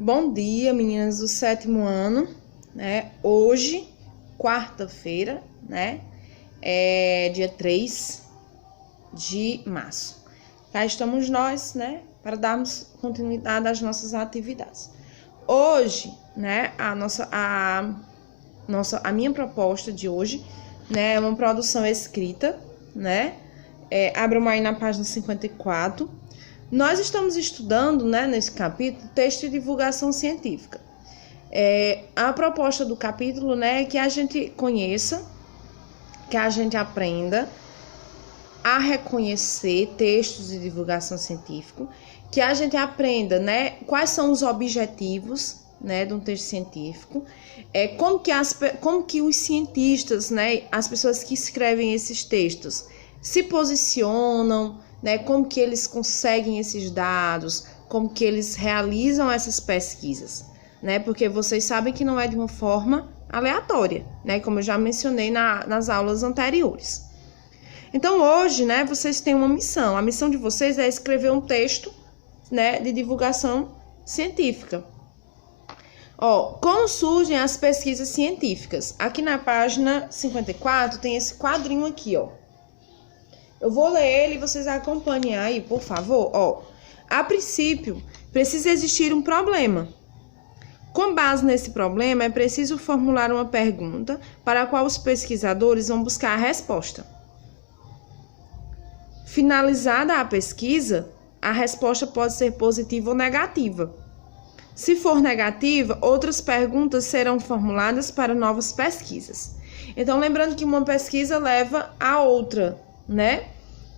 Bom dia, meninas do 7º ano, né? Hoje, quarta-feira, né? Dia 3 de março. Cá estamos nós, né? Para darmos continuidade às nossas atividades. Hoje, né? A minha proposta de hoje, né? É uma produção escrita, né? Abram aí na página 54. Nós estamos estudando, né, nesse capítulo, texto de divulgação científica. A proposta do capítulo, né, é que a gente conheça, que a gente aprenda a reconhecer textos de divulgação científica, que a gente aprenda, né, quais são os objetivos, né, de um texto científico, como que os cientistas, né, as pessoas que escrevem esses textos se posicionam, né, como que eles conseguem esses dados, como que eles realizam essas pesquisas, né, porque vocês sabem que não é de uma forma aleatória, né, como eu já mencionei nas aulas anteriores. Então, hoje, né, vocês têm uma missão. A missão de vocês é escrever um texto, né, de divulgação científica. Como surgem as pesquisas científicas? Aqui na página 54 tem esse quadrinho aqui, Eu vou ler ele e vocês acompanhem aí, por favor. A princípio, precisa existir um problema. Com base nesse problema, é preciso formular uma pergunta para a qual os pesquisadores vão buscar a resposta. Finalizada a pesquisa, a resposta pode ser positiva ou negativa. Se for negativa, outras perguntas serão formuladas para novas pesquisas. Então, lembrando que uma pesquisa leva a outra, né?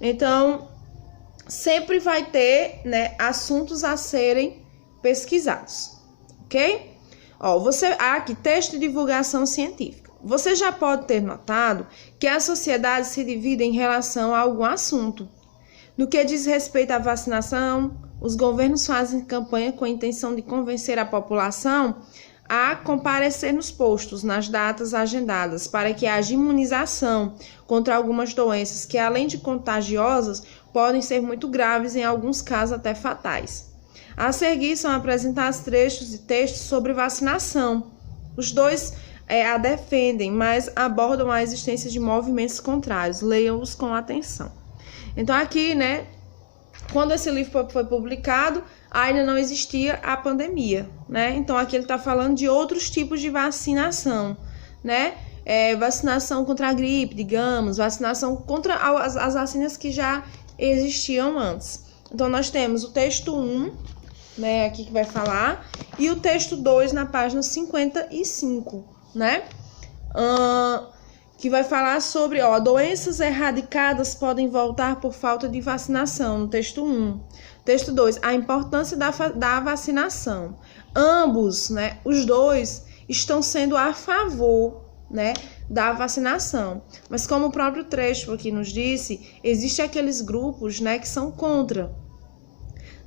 Então, sempre vai ter, né, assuntos a serem pesquisados, ok? Aqui, texto de divulgação científica. Você já pode ter notado que a sociedade se divide em relação a algum assunto. No que diz respeito à vacinação, os governos fazem campanha com a intenção de convencer a população a comparecer nos postos, nas datas agendadas, para que haja imunização contra algumas doenças que, além de contagiosas, podem ser muito graves, em alguns casos até fatais. A seguir são apresentados trechos de textos sobre vacinação. Os dois a defendem, mas abordam a existência de movimentos contrários. Leiam-os com atenção. Então, aqui, né, quando esse livro foi publicado, ainda não existia a pandemia, né? Então, aqui ele está falando de outros tipos de vacinação, né? Vacinação contra a gripe, digamos, vacinação contra as vacinas que já existiam antes. Então, nós temos o texto 1, né, aqui que vai falar, e o texto 2 na página 55, né? Que vai falar sobre, doenças erradicadas podem voltar por falta de vacinação, no texto 1. Texto 2, a importância da vacinação. Ambos, né, os dois, estão sendo a favor, né, da vacinação. Mas como o próprio trecho aqui nos disse, existem aqueles grupos, né, que são contra.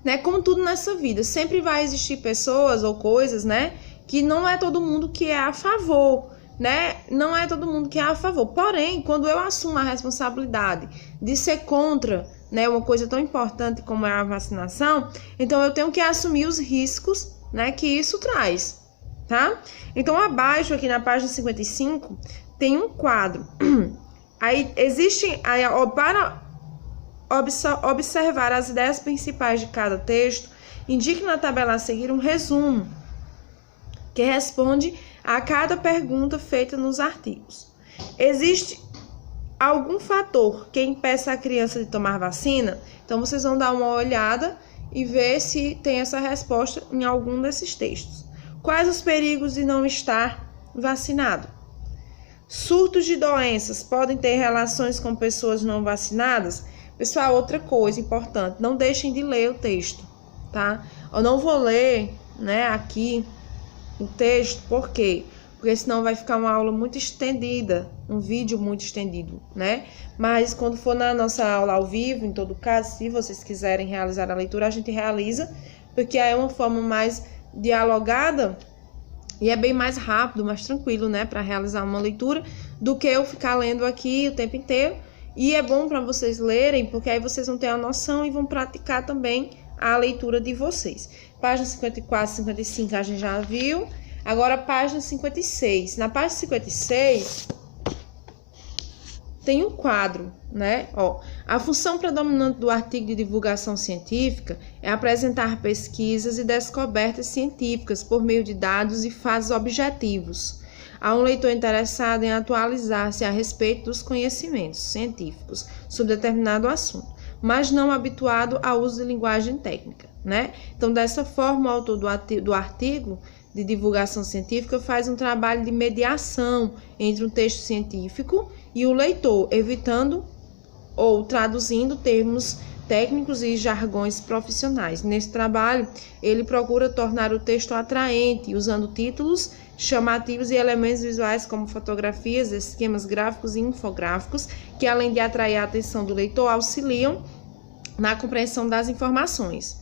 Né, como tudo nessa vida, sempre vai existir pessoas ou coisas, né, que não é todo mundo que é a favor, né? Não é todo mundo que é a favor. Porém, quando eu assumo a responsabilidade de ser contra, né, uma coisa tão importante como é a vacinação, então eu tenho que assumir os riscos, né, que isso traz, tá? Então, abaixo aqui na página 55 tem um quadro. Aí para observar as ideias principais de cada texto, indique na tabela a seguir um resumo que responde a cada pergunta feita nos artigos. Existe algum fator que impeça a criança de tomar vacina? Então, vocês vão dar uma olhada e ver se tem essa resposta em algum desses textos. Quais os perigos de não estar vacinado? Surtos de doenças podem ter relações com pessoas não vacinadas? Pessoal, outra coisa importante, não deixem de ler o texto, tá? Eu não vou ler, né, aqui o texto, por quê? Porque senão vai ficar uma aula muito estendida, um vídeo muito estendido, né? Mas quando for na nossa aula ao vivo, em todo caso, se vocês quiserem realizar a leitura, a gente realiza, porque aí é uma forma mais dialogada e é bem mais rápido, mais tranquilo, né, para realizar uma leitura, do que eu ficar lendo aqui o tempo inteiro. E é bom para vocês lerem, porque aí vocês vão ter a noção e vão praticar também a leitura de vocês. Página 54, 55 a gente já viu. Agora, página 56. Na página 56, tem um quadro, né? Ó, a função predominante do artigo de divulgação científica é apresentar pesquisas e descobertas científicas por meio de dados e fatos objetivos a um leitor interessado em atualizar-se a respeito dos conhecimentos científicos sobre determinado assunto, mas não habituado ao uso de linguagem técnica, né? Então, dessa forma, o autor do artigo de divulgação científica faz um trabalho de mediação entre um texto científico e o leitor, evitando ou traduzindo termos técnicos e jargões profissionais. Nesse trabalho, ele procura tornar o texto atraente, usando títulos chamativos e elementos visuais como fotografias, esquemas gráficos e infográficos, que além de atrair a atenção do leitor, auxiliam na compreensão das informações.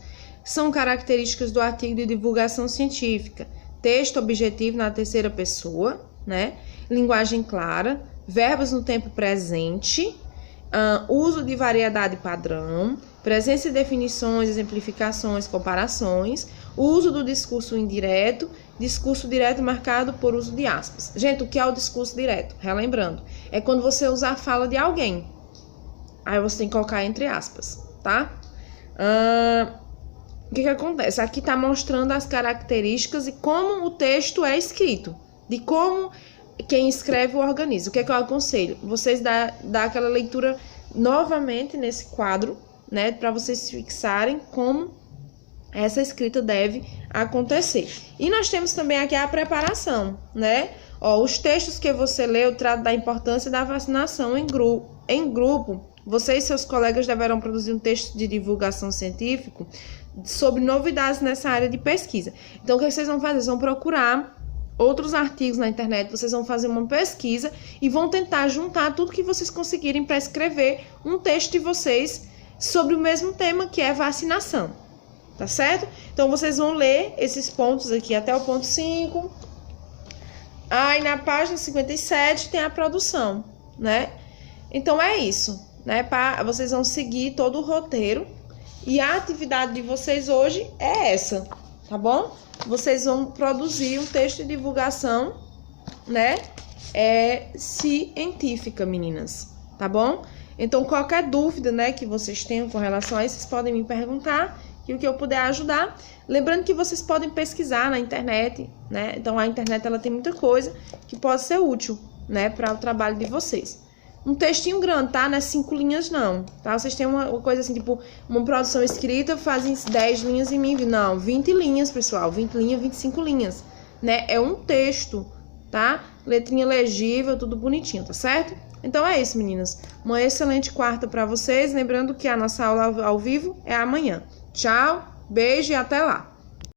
São características do artigo de divulgação científica: texto objetivo na terceira pessoa, né? Linguagem clara, verbos no tempo presente, uso de variedade padrão, presença de definições, exemplificações, comparações, uso do discurso indireto, discurso direto marcado por uso de aspas. Gente, o que é o discurso direto? Relembrando, é quando você usa a fala de alguém. Aí você tem que colocar entre aspas, tá? O que acontece? Aqui está mostrando as características e como o texto é escrito, de como quem escreve o organiza. O que eu aconselho? Vocês dá aquela leitura novamente nesse quadro, né, para vocês se fixarem como essa escrita deve acontecer. E nós temos também aqui a preparação, né? Ó, os textos que você leu tratam da importância da vacinação em grupo. Você e seus colegas deverão produzir um texto de divulgação científica sobre novidades nessa área de pesquisa. Então, o que vocês vão fazer? Vocês vão procurar outros artigos na internet, vocês vão fazer uma pesquisa e vão tentar juntar tudo que vocês conseguirem para escrever um texto de vocês sobre o mesmo tema, que é vacinação, tá certo? Então, vocês vão ler esses pontos aqui até o ponto 5. Aí, na página 57, tem a produção, né? Então, é isso, né? Vocês vão seguir todo o roteiro e a atividade de vocês hoje é essa, tá bom? Vocês vão produzir um texto de divulgação, né? Científica, meninas, tá bom? Então, qualquer dúvida, né, que vocês tenham com relação a isso, vocês podem me perguntar e o que eu puder ajudar. Lembrando que vocês podem pesquisar na internet, né? Então, a internet, ela tem muita coisa que pode ser útil, né, para o trabalho de vocês. Um textinho grande, tá? Não é 5 linhas, não, tá? Vocês têm uma coisa assim, tipo, uma produção escrita, fazem 10 linhas e me enviam. Não, 20 linhas, pessoal. 20 linhas, 25 linhas, né? É um texto, tá? Letrinha legível, tudo bonitinho, tá certo? Então, é isso, meninas. Uma excelente quarta pra vocês. Lembrando que a nossa aula ao vivo é amanhã. Tchau, beijo e até lá.